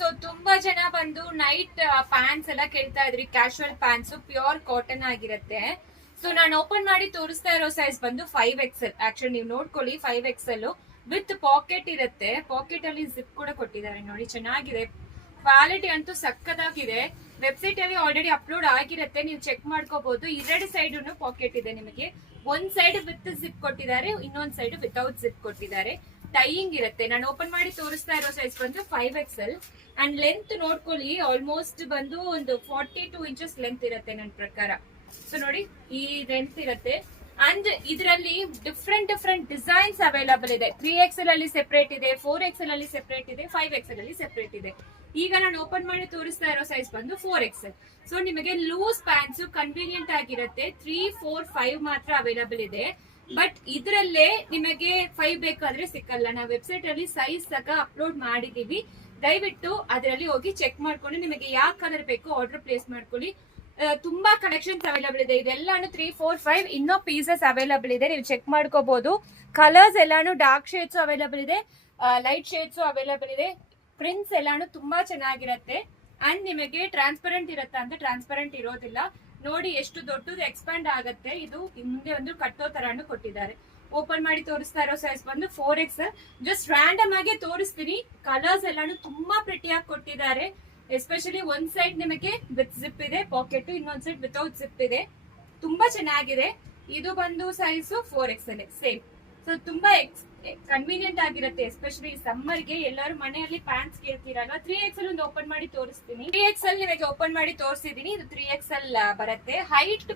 So ತುಂಬಾ ಜನ ಬಂದು ನೈಟ್ ಪ್ಯಾಂಟ್ಸ್ ಎಲ್ಲ ಕೇಳ್ತಾ ಇದ್ರಿ, ಕ್ಯಾಶುವಲ್ ಪ್ಯಾಂಟ್ಸ್ ಪ್ಯೂರ್ ಕಾಟನ್ ಆಗಿರುತ್ತೆ. ಸೊ ನಾನು ಓಪನ್ ಮಾಡಿ ತೋರಿಸ್ತಾ ಇರೋ ಸೈಜ್ ಬಂದು 5XL. ಆಕ್ಚುಲಿ ನೀವು ನೋಡ್ಕೊಳ್ಳಿ 5XL ವಿತ್ ಪಾಕೆಟ್ ಇರುತ್ತೆ. ಪಾಕೆಟ್ ಅಲ್ಲಿ ಜಿಪ್ ಕೂಡ ಕೊಟ್ಟಿದ್ದಾರೆ ನೋಡಿ, ಚೆನ್ನಾಗಿದೆ. ಕ್ವಾಲಿಟಿ ಅಂತೂ ಸಕ್ಕದಾಗಿದೆ. ವೆಬ್ಸೈಟ್ ಅಲ್ಲಿ ಆಲ್ರೆಡಿ ಅಪ್ಲೋಡ್ ಆಗಿರುತ್ತೆ, ನೀವು ಚೆಕ್ ಮಾಡ್ಕೋಬಹುದು. ಎರಡು ಸೈಡ್ ಪಾಕೆಟ್ ಇದೆ ನಿಮಗೆ. ಒಂದ್ ಸೈಡ್ ವಿತ್ ಜಿಪ್ ಕೊಟ್ಟಿದ್ದಾರೆ, ಇನ್ನೊಂದ್ ಸೈಡ್ ವಿತೌಟ್ ಜಿಪ್ ಕೊಟ್ಟಿದ್ದಾರೆ. ಟೈಯಿಂಗ್ ಇರುತ್ತೆ. ನಾನು ಓಪನ್ ಮಾಡಿ ತೋರಿಸ್ತಾ ಇರೋ ಸೈಜ್ ಬಂದು 5XL. ಅಂಡ್ ಲೆಂತ್ ನೋಡ್ಕೊಳ್ಳಿ, ಆಲ್ಮೋಸ್ಟ್ ಬಂದು ಒಂದು 42 ಇಂಚಸ್ ಲೆಂತ್ ಇರುತ್ತೆ ನನ್ನ ಪ್ರಕಾರ. ಸೊ ನೋಡಿ ಈ ಲೆಂತ್ ಇರುತ್ತೆ. ಅಂಡ್ ಇದರಲ್ಲಿ ಡಿಫ್ರೆಂಟ್ ಡಿಸೈನ್ಸ್ ಅವೈಲಬಲ್ ಇದೆ. 3XL ಅಲ್ಲಿ ಸೆಪರೇಟ್ ಇದೆ, 4XL ಅಲ್ಲಿ ಸೆಪರೇಟ್ ಇದೆ, 5XL ಅಲ್ಲಿ ಸೆಪರೇಟ್ ಇದೆ. ಈಗ ನಾನು ಓಪನ್ ಮಾಡಿ ತೋರಿಸ್ತಾ ಇರೋ ಸೈಜ್ ಬಂದು 4XL. ಸೊ ನಿಮಗೆ ಲೂಸ್ ಪ್ಯಾಂಟ್ಸ್ ಕನ್ವೀನಿಯಂಟ್ ಆಗಿರುತ್ತೆ. 3, 4, 5 ಮಾತ್ರ ಅವೈಲಬಲ್ ಇದೆ. ಬಟ್ ಇದರಲ್ಲೇ ನಿಮಗೆ 5 ಬೇಕಾದ್ರೆ ಸಿಕ್ಕಲ್ಲ. ನಾವು ವೆಬ್ಸೈಟ್ ಅಲ್ಲಿ ಸೈಜ್ ಸಹ ಅಪ್ಲೋಡ್ ಮಾಡಿದೀವಿ. ದಯವಿಟ್ಟು ಅದರಲ್ಲಿ ಹೋಗಿ ಚೆಕ್ ಮಾಡ್ಕೊಂಡು ನಿಮಗೆ ಯಾವ ಕಲರ್ ಬೇಕು ಆರ್ಡರ್ ಪ್ಲೇಸ್ ಮಾಡ್ಕೊಳ್ಳಿ. ತುಂಬಾ ಕಲೆಕ್ಷನ್ಸ್ ಅವೈಲಬಲ್ ಇದೆ. ಇದೆಲ್ಲಾನು 3, 4, 5 ಇನ್ನೂ ಪೀಸಸ್ ಅವೈಲಬಲ್ ಇದೆ, ನೀವು ಚೆಕ್ ಮಾಡ್ಕೋಬಹುದು. ಕಲರ್ಸ್ ಎಲ್ಲಾನು ಡಾರ್ಕ್ ಶೇಡ್ಸ್ ಅವೈಲಬಲ್ ಇದೆ, ಲೈಟ್ ಶೇಡ್ಸ್ ಅವೈಲಬಲ್ ಇದೆ. ಪ್ರಿಂಟ್ಸ್ ಎಲ್ಲಾನು ತುಂಬಾ ಚೆನ್ನಾಗಿರುತ್ತೆ. ಅಂಡ್ ನಿಮಗೆ ಟ್ರಾನ್ಸ್ಪರೆಂಟ್ ಇರುತ್ತೆ ಅಂತ ಟ್ರಾನ್ಸ್ಪರೆಂಟ್ ಇರೋದಿಲ್ಲ. ನೋಡಿ ಎಷ್ಟು ದೊಡ್ಡದು ಎಕ್ಸ್ಪ್ಯಾಂಡ್ ಆಗುತ್ತೆ. ಇದು ಮುಂದೆ ಒಂದು ಕಟ್ಟೋ ತರಾನು ಕೊಟ್ಟಿದ್ದಾರೆ. ಓಪನ್ ಮಾಡಿ ತೋರಿಸ್ತಾ ಇರೋ ಸೈಜ್ ಬಂದು 4XL. ಜಸ್ಟ್ ರ್ಯಾಂಡಮ್ ಆಗಿ ತೋರಿಸ್ತೀನಿ. ಕಲರ್ಸ್ ಎಲ್ಲಾನು ತುಂಬಾ ಪ್ರಿಟಿಯಾಗಿ ಕೊಟ್ಟಿದ್ದಾರೆ. ಎಸ್ಪೆಷಲಿ ಒಂದ್ ಸೈಡ್ ನಿಮಗೆ ವಿತ್ ಜಿಪ್ ಇದೆ ಪಾಕೆಟ್, ಇನ್ನೊಂದ್ ಸೈಡ್ ವಿತೌಟ್ ಜಿಪ್ ಇದೆ. ತುಂಬಾ ಚೆನ್ನಾಗಿದೆ. ಇದು ಬಂದು ಸೈಜ್ 4XL ಸೇಮ್. ಸೊ ತುಂಬಾ ಕನ್ವೀನಿಯಂಟ್ ಆಗಿರುತ್ತೆ. ಎಸ್ಪೆಷಲಿ ಸಮ್ಮರ್ ಗೆ ಎಲ್ಲರೂ ಮನೆಯಲ್ಲಿ ಪ್ಯಾಂಟ್ಸ್ ಕೇಳ್ತಿರಲ್ಲ. 3XL ಒಂದು ಓಪನ್ ಮಾಡಿ ತೋರಿಸ್ತೀನಿ. 3XL ನಿಮಗೆ ಓಪನ್ ಮಾಡಿ ತೋರಿಸಿದೀನಿ. ಇದು 3XL ಬರುತ್ತೆ. ಹೈಟ್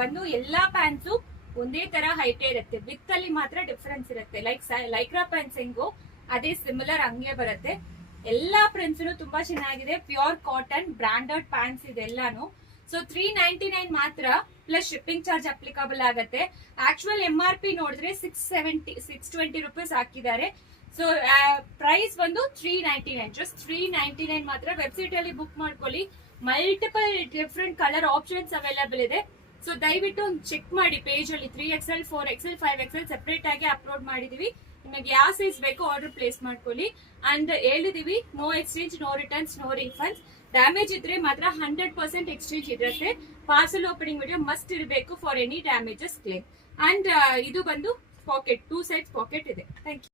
ಬಂದು ಎಲ್ಲಾ ಪ್ಯಾಂಟ್ಸ್ ಒಂದೇ ತರ ಹೈಟೇ ಇರುತ್ತೆ. ವಿತ್ ಅಲ್ಲಿ ಮಾತ್ರ ಡಿಫರೆನ್ಸ್ ಇರುತ್ತೆ. ಲೈಕ್ರಾ ಪ್ಯಾಂಟ್ಸ್ ಹೆಂಗೋ ಅದೇ ಸಿಮಿಲರ್ ಹಂಗೆ ಬರುತ್ತೆ. ಎಲ್ಲಾ ಪ್ರಿಂಟ್ಸ್ ತುಂಬಾ ಚೆನ್ನಾಗಿದೆ. ಪ್ಯೂರ್ ಕಾಟನ್ ಬ್ರಾಂಡೆಡ್ ಪ್ಯಾಂಟ್ಸ್ ಇದೆಲ್ಲಾನು. ಸೊ 399 ಮಾತ್ರ ಪ್ಲಸ್ ಶಿಪ್ಪಿಂಗ್ ಚಾರ್ಜ್ ಅಪ್ಲಿಕಬಲ್ ಆಗುತ್ತೆ. ಆಕ್ಚುಯಲ್ MRP ನೋಡಿದ್ರೆ 620 ರುಪೀಸ್ ಹಾಕಿದ್ದಾರೆ. ಸೊ ಪ್ರೈಸ್ ಬಂದು 399. ಜಸ್ಟ್ 399 ಮಾತ್ರ. ವೆಬ್ಸೈಟ್ ಅಲ್ಲಿ ಬುಕ್ ಮಾಡ್ಕೊಳ್ಳಿ. Multiple different colour options available ಇದೆ. ಸೊ ದಯವಿಟ್ಟು ಚೆಕ್ ಮಾಡಿ ಪೇಜ್ ಅಲ್ಲಿ. 3XL, 4XL, 5XL ಸೆಪರೇಟ್ ಆಗಿ ಅಪ್ಲೋಡ್ ಮಾಡಿದೀವಿ. ನಿಮಗೆ ಯಾವ ಸೈಜ್ ಬೇಕೋ ಆರ್ಡರ್ ಪ್ಲೇಸ್ ಮಾಡ್ಕೊಳ್ಳಿ. ಅಂಡ್ ಹೇಳಿದೀವಿ, no exchange, no returns, no refunds. Damage ಇದ್ರೆ ಮಾತ್ರ 100% ಎಕ್ಸ್ಚೇಂಜ್ ಇರುತ್ತೆ. ಪಾರ್ಸಲ್ ಓಪನಿಂಗ್ ವಿಡಿಯೋ ಮಸ್ಟ್ ಇರಬೇಕು for any damages claim. And ಇದು ಬಂದು ಪಾಕೆಟ್, 2 ಸೈಡ್ಸ್ ಪಾಕೆಟ್ ಇದೆ. Thank you.